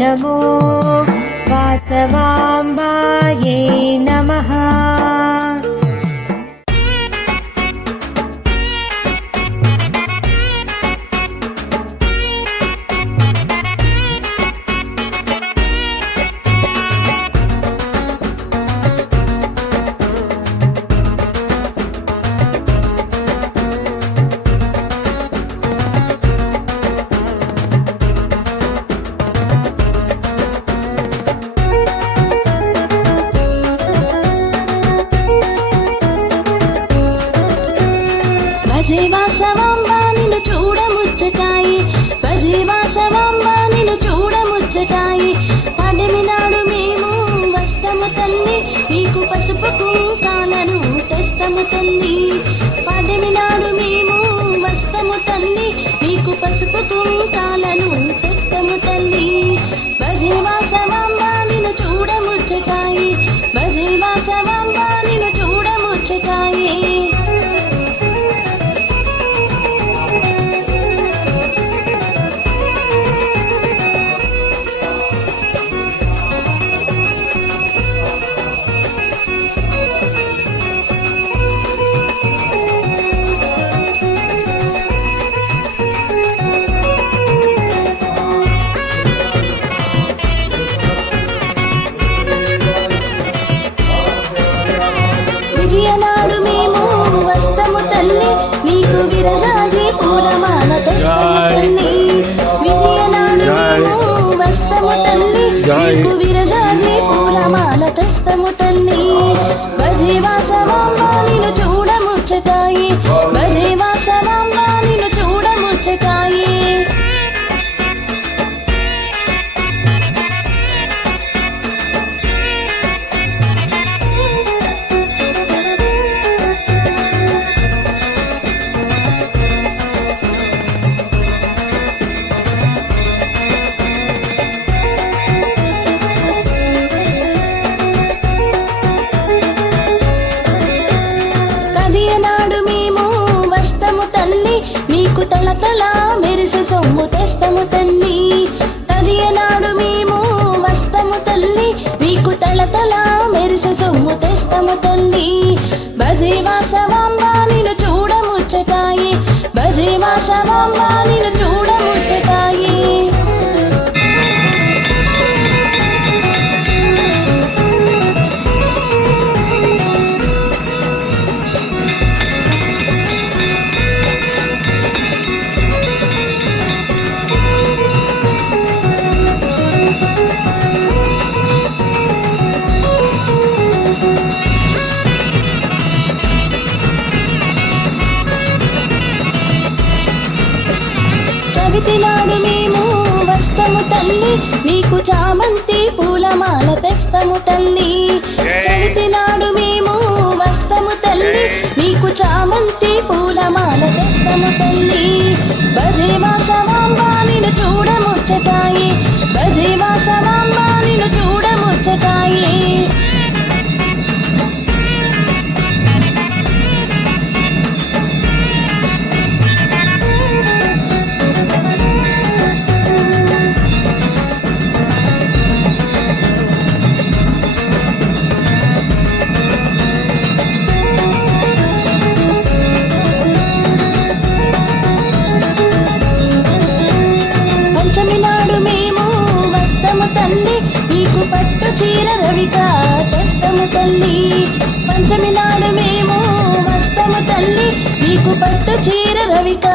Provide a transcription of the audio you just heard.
नमो वासवाम्बायै नमः। భజే వాసవాంబ నిన్ను చూడముచ్చటాయి, భజే వాసవాంబ నిన్ను చూడముచ్చటాయి. పాడమి నాడు మేము వస్తము తల్లి, నీకు పసుపు కుంకాలను తెస్తము తల్లి. పాడమి నాడు మేము వస్తము తల్లి, నీకు పసుపు కుంకాలను తెస్తము తల్లి. భజే వాసవాంబ నిన్ను చూడముచ్చటాయి, భజే వాసవాంబ నిన్ను చూడముచ్చటాయి. విజయనాడు మేము వస్తము తల్లి, నీకు విరజాజి పూలమాల తెస్తము తల్లి. విజయనాడు మేము వస్తము తల్లి, నీకు విరజాజి పూలమాల తెస్తము తల్లి. భజే వాసవాంబ నిన్ను చూడముచ్చటాయి, భజే వాసవాంబ నిన్ను చూడముచ్చటాయి. కదియనాడు మేము వస్తము తల్లి, నీకు తలతల మెరిసి సొమ్ము తెస్తము తల్లి. కదియనాడు మేము వస్తము తల్లి, నీకు తలతల మెరిసి సొమ్ము తెస్తము తల్లి. భజే వాసవాంబ నిన్ను చూడముచ్చటాయి, భజే వాసవాంబ నిన్ను చూడముచ్చటాయి. చవితి నాడు మేము వస్తము తల్లి, నీకు చామంతి పూలమాల తెస్తము తల్లి. చవితి నాడు మేము వస్తము తల్లి, నీకు చామంతి పూలమాల తెస్తము తల్లి. భజే వాసవాంబ నిన్ను చూడముచ్చటాయి, భజే వాసవాంబ నిన్ను చూడముచ్చటాయి. పంచమి నాడు మేము వస్తము తల్లి, నీకు పట్టు చీర రవిక తెస్తము తల్లి. పంచమి నాడు మేము వస్తము తల్లి, నీకు పట్టు చీర రవిక